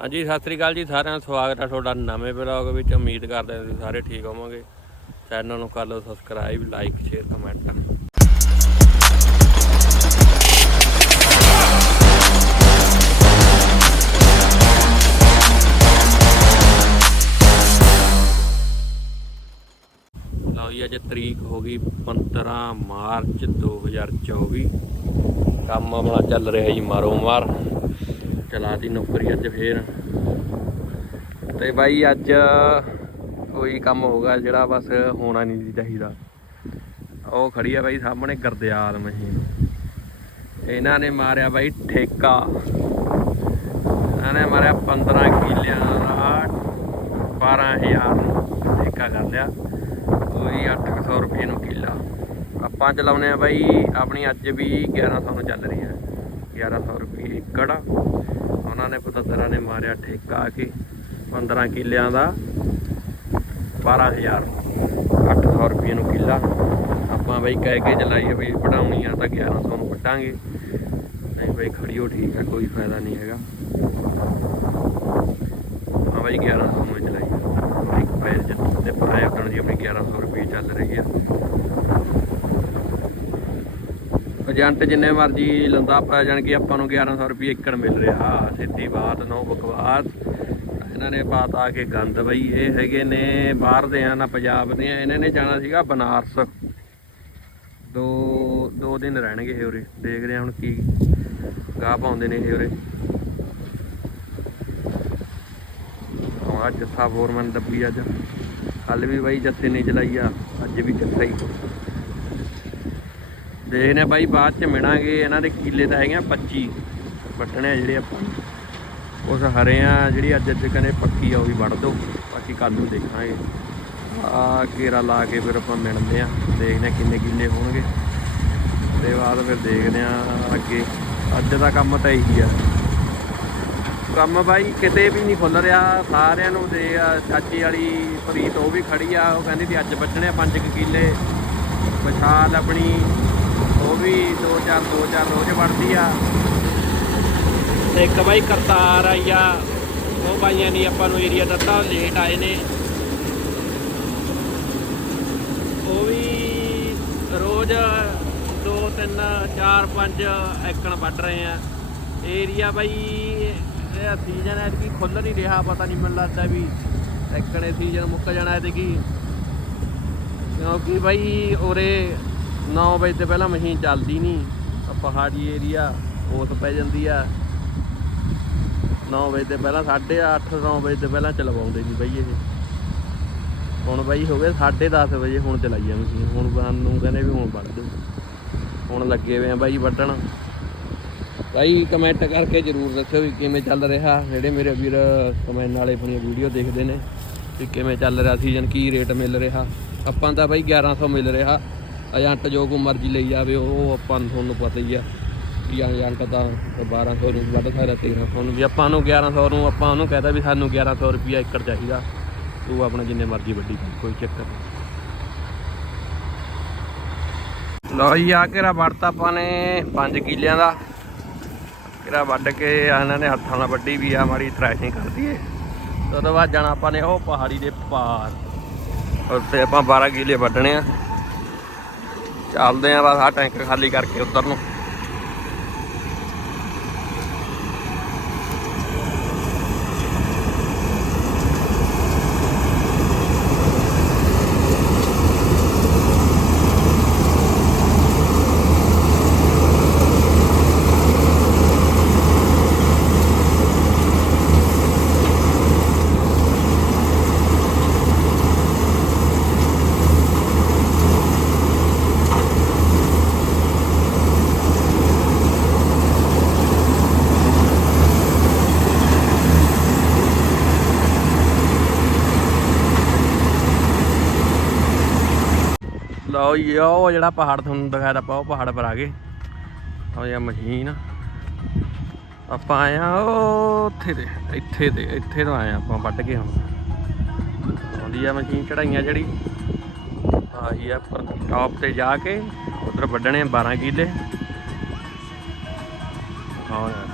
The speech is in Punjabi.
ਹਾਂਜੀ, ਸਤਿ ਸ੍ਰੀ ਅਕਾਲ ਜੀ, ਸਾਰਿਆਂ ਦਾ ਸਵਾਗਤ ਹੈ ਤੁਹਾਡਾ ਨਵੇਂ ਵਲੌਗ ਵਿੱਚ। ਉਮੀਦ ਕਰਦੇ ਹਾਂ ਤੁਸੀਂ ਸਾਰੇ ਠੀਕ ਹੋਵੋਗੇ। ਚੈਨਲ ਨੂੰ ਕਰ ਲਓ ਸਬਸਕ੍ਰਾਈਬ ਲਾਈਕ ਸ਼ੇਅਰ ਕਮੈਂਟ ਲਓ ਜੀ, ਅੱਜ ਤਰੀਕ ਹੋ ਗਈ 15 ਮਾਰਚ 2024 ਕੰਮ ਆਪਣਾ ਚੱਲ ਰਿਹਾ ਜੀ ਮਾਰੋ ਮਾਰ ਚਲਾਤੀ ਨੌਕਰੀ ਅੱਜ ਫੇਰ। ਤੇ ਬਾਈ ਅੱਜ ਕੋਈ ਕੰਮ ਹੋਗਾ ਜਿਹੜਾ ਬਸ ਹੋਣਾ ਨਹੀਂ ਚਾਹੀਦਾ। ਉਹ ਖੜੀ ਆ ਬਾਈ ਸਾਹਮਣੇ ਗਰਦਿਆਲ ਮਸ਼ੀਨ। ਇਹਨਾਂ ਨੇ ਮਾਰਿਆ ਬਾਈ ਠੇਕਾ। ਇਹਨਾਂ ਨੇ ਮਾਰਿਆ 15 ਕਿੱਲਿਆਂ ਦਾ 12000 ਨੂੰ ਠੇਕਾ ਕਰ ਲਿਆ। ਕੋਈ 800 ਰੁਪਏ ਨੂੰ ਕਿੱਲਾ। ਆਪਾਂ ਚਲਾਉਨੇ ਆ ਬਾਈ ਆਪਣੀ ਅੱਜ ਵੀ 1100 ਨੂੰ ਚੱਲ ਰਹੀ ਹੈ। 1100 ਰੁਪਏ ਏਕੜ ਉਹਨਾਂ ਨੇ ਪਤੰਦਰਾਂ ਨੇ ਮਾਰਿਆ ਠੇਕਾ ਆ ਕੇ 15 ਕਿੱਲਿਆਂ ਦਾ 12000 800 ਰੁਪਏ ਨੂੰ ਕਿੱਲਾ। ਆਪਾਂ ਬਈ ਕਹਿ ਕੇ ਚਲਾਈਏ ਵੀ ਵਢਾਉਣੀ ਆ ਤਾਂ 1100 ਨੂੰ ਵੱਢਾਂਗੇ। ਨਹੀਂ ਬਾਈ ਖੜੀਓ ਠੀਕ ਹੈ ਕੋਈ ਫਾਇਦਾ ਨਹੀਂ ਹੈਗਾ। ਹਾਂ ਬਾਈ 1100 ਨੂੰ ਹੀ ਚਲਾਈ ਇੱਕ ਪੈਰ ਜਿੱਤ ਤੇ ਪਾਇਆ ਕਰਨ ਜੀ ਆਪਣੀ 1100 ਰੁਪਏ ਚੱਲ ਰਹੀ ਆ। ਏਜੰਟ ਜਿੰਨੇ ਮਰਜ਼ੀ ਲੰਦਾ ਪਾ ਜਾਣ ਕਿ ਆਪਾਂ ਨੂੰ 1100 ਰੁਪਏ ਏਕੜ ਮਿਲ ਰਿਹਾ। ਸਿੱਧੀ ਬਾਤ, ਨੋ ਬਕਵਾਸ। ਇਹਨਾਂ ਨੇ ਬਾਤ ਆ ਕੇ ਗੰਦ ਬਈ, ਇਹ ਹੈਗੇ ਨੇ ਬਾਹਰ ਦੇ ਆ, ਨਾ ਪੰਜਾਬ ਦੇ ਆ। ਇਹਨਾਂ ਨੇ ਜਾਣਾ ਸੀਗਾ ਬਨਾਰਸ। ਦੋ ਦੋ ਦਿਨ ਰਹਿਣਗੇ ਇਹ ਉਰੇ। ਦੇਖਦੇ ਆ ਹੁਣ ਕੀ ਗਾਹ ਪਾਉਂਦੇ ਨੇ ਇਹ ਉਰੇ। ਆ ਜੱਥਾ ਫੋਰਮਨ ਦੱਬੀ ਅੱਜ। ਕੱਲ ਵੀ ਬਾਈ ਜੱਥੇ ਨੇ ਚਲਾਈ ਆ। ਅੱਜ ਵੀ ਜੱਥਾ ਹੀ। ਦੇਖਦੇ ਆ ਬਾਈ ਬਾਅਦ ਚ ਮਿਲਾਂਗੇ। ਇਹਨਾਂ ਦੇ ਕਿੱਲੇ ਤਾਂ ਹੈਗੇ ਆ 25 ਵੱਟਣੇ ਆ ਜਿਹੜੇ ਆਪਾਂ ਉਸ ਹਰੇ ਆ, ਜਿਹੜੀ ਅੱਜ ਅੱਜ ਕਹਿੰਦੇ ਪੱਕੀ ਆ, ਉਹ ਵੀ ਵੱਢ ਦੋ। ਬਾਕੀ ਕੱਲ ਨੂੰ ਦੇਖਾਂਗੇ। ਆ ਕੇਰਾ ਲਾ ਕੇ ਫਿਰ ਆਪਾਂ ਮਿਲਦੇ ਆ ਦੇਖਦੇ ਆ ਕਿੰਨੇ ਕਿੱਲੇ ਹੋਣਗੇ। ਤੇ ਬਾਅਦ ਫਿਰ ਦੇਖਦੇ ਆ ਅੱਗੇ। ਅੱਜ ਦਾ ਕੰਮ ਤਾਂ ਇਹੀ ਆ। ਕੰਮ ਬਾਈ ਕਿਤੇ ਵੀ ਨਹੀਂ ਖੁੱਲ ਰਿਹਾ। ਸਾਰਿਆਂ ਨੂੰ ਦੇ ਆ, ਚਾਚੀ ਵਾਲੀ ਪ੍ਰੀਤ ਉਹ ਵੀ ਖੜੀ ਆ। ਉਹ ਕਹਿੰਦੀ ਵੀ ਅੱਜ ਵੱਢਣੇ ਆ 5 ਕਿੱਲੇ। ਵਿਸ਼ਾਲ ਆਪਣੀ ਉਹ ਵੀ 2-4 2-4 ਰੋਜ਼ ਵੱਢਦੀ ਆ। ਤੇ ਇੱਕ ਬਾਈ ਕਰਤਾਰ ਆਈ ਆ ਉਹ ਬਾਈਆਂ ਨੇ ਆਪਾਂ ਨੂੰ ਏਰੀਆ ਦਿੱਤਾ ਲੇਟ ਆਏ ਨੇ। ਉਹ ਵੀ ਰੋਜ਼ 2 3 4 5 ਐਕਣ ਵੱਢ ਰਹੇ ਆ। ਏਰੀਆ ਬਾਈ, ਇਹ ਸੀਜ਼ਨ ਹੈ ਕਿ ਖੁੱਲ ਨਹੀਂ ਰਿਹਾ, ਪਤਾ ਨਹੀਂ ਮੈਨੂੰ ਲੱਗਦਾ ਵੀ ਐਕਣੇ ਸੀਜ਼ਨ ਮੁੱਕ ਜਾਣਾ ਹੈ ਤੇ ਕੀ ਕਿਉਂਕਿ ਬਾਈ ਉਰੇ 9 ਵਜੇ ਤੋਂ ਪਹਿਲਾਂ ਮਸ਼ੀਨ ਚੱਲਦੀ ਨਹੀਂ। ਪਹਾੜੀ ਏਰੀਆ ਉਸ ਪੈ ਜਾਂਦੀ ਆ। 9 ਵਜੇ ਤੋਂ ਪਹਿਲਾਂ 8:30 9 ਵਜੇ ਤੋਂ ਪਹਿਲਾਂ ਚਲਵਾਉਂਦੇ ਨਹੀਂ ਬਾਈ ਇਹ। ਹੁਣ ਬਾਈ ਹੋ ਗਏ 10:30 ਵਜੇ, ਹੁਣ ਚਲਾਈ ਆ ਮਸ਼ੀਨ। ਹੁਣ ਸਾਨੂੰ ਕਹਿੰਦੇ ਵੀ ਹੁਣ ਵੱਢ ਦਿਓ ਹੁਣ ਲੱਗੇ ਹੋਏ ਆ ਬਾਈ ਵੱਢਣ। ਬਾਈ ਕਮੈਂਟ ਕਰਕੇ ਜਰੂਰ ਦੱਸਿਓ ਵੀ ਕਿਵੇਂ ਚੱਲ ਰਿਹਾ। ਜਿਹੜੇ ਮੇਰੇ ਵੀਰ ਕਮੈਂਟ ਵਾਲੇ ਆਪਣੀ ਵੀਡੀਓ ਦੇਖਦੇ ਨੇ, ਵੀ ਕਿਵੇਂ ਚੱਲ ਰਿਹਾ ਸੀਜ਼ਨ ਕੀ ਰੇਟ ਮਿਲ ਰਿਹਾ। ਆਪਾਂ ਤਾਂ ਬਾਈ 1100 ਮਿਲ ਰਿਹਾ। ਏਜੰਟ ਜੋ ਕੋ ਮਰਜ਼ੀ ਲਈ ਜਾਵੇ ਉਹ ਆਪਾਂ ਨੂੰ ਤੁਹਾਨੂੰ ਪਤਾ ਹੀ ਆ। ਵੀ ਏਜੰਟ ਤਾਂ 1200 ਨੂੰ ਵੱਧ ਸਕਦਾ 1300 ਨੂੰ। ਵੀ ਆਪਾਂ ਨੂੰ 1100 ਨੂੰ ਆਪਾਂ ਉਹਨੂੰ ਕਹਦਾ ਵੀ ਸਾਨੂੰ 1100 ਰੁਪਿਆ ਏਕੜ ਚਾਹੀਦਾ। ਤੂੰ ਆਪਣਾ ਜਿੰਨੇ ਮਰਜ਼ੀ ਵੱਡੀ ਕਰ, ਕੋਈ ਚੱਕਰ ਨਹੀਂ। ਲਓ ਜੀ ਆ ਕਿਹੜਾ ਵੜਤਾ ਆਪਾਂ ਨੇ 5 ਕਿਲਿਆਂ ਦਾ। ਕਿਹੜਾ ਵੱਢ ਕੇ ਇਹਨਾਂ ਨੇ ਹੱਥਾਂ ਨਾਲ ਵੱਡੀ ਵੀ ਆ ਮਾੜੀ ਥ੍ਰੈਸ਼ਿੰਗ ਕਰ ਦਈਏ। ਤੇ ਉਹਦੇ ਬਾਅਦ ਜਾਣਾ ਆਪਾਂ ਨੇ ਉਹ ਪਹਾੜੀ ਦੇ ਪਾਰ। ਉੱਤੇ ਆਪਾਂ 12 ਕਿਲੇ ਵੱਢਣੇ ਆ। ਚੱਲਦੇ ਆ ਬਸ ਆ ਟੈਂਕ ਖਾਲੀ ਕਰਕੇ ਉੱਧਰ ਨੂੰ। ਲਓ ਜੀ, ਉਹ ਜਿਹੜਾ ਪਹਾੜ ਤੁਹਾਨੂੰ ਦਿਖਾਇਆ ਆਪਾਂ, ਉਹ ਪਹਾੜ ਪਰ ਆ ਗਏ। ਉਹ ਇਹ ਮਸ਼ੀਨ ਆਪਾਂ ਆਏ ਆ ਉਹ ਉੱਥੇ ਦੇ ਇੱਥੇ ਦੇ ਇੱਥੇ ਤੋਂ ਆਏ ਆਪਾਂ, ਵੱਢ ਕੇ ਹੁਣ। ਆਉਂਦੀ ਆ ਮਸ਼ੀਨ ਚੜਾਈਆਂ ਜਿਹੜੀ। ਆਹੀ ਆ ਪਰ ਟਾਪ ਤੇ ਜਾ ਕੇ, ਉਧਰ ਵੱਢਣੇ ਆ 12 ਕਿੱਲੇ। ਹਾਂ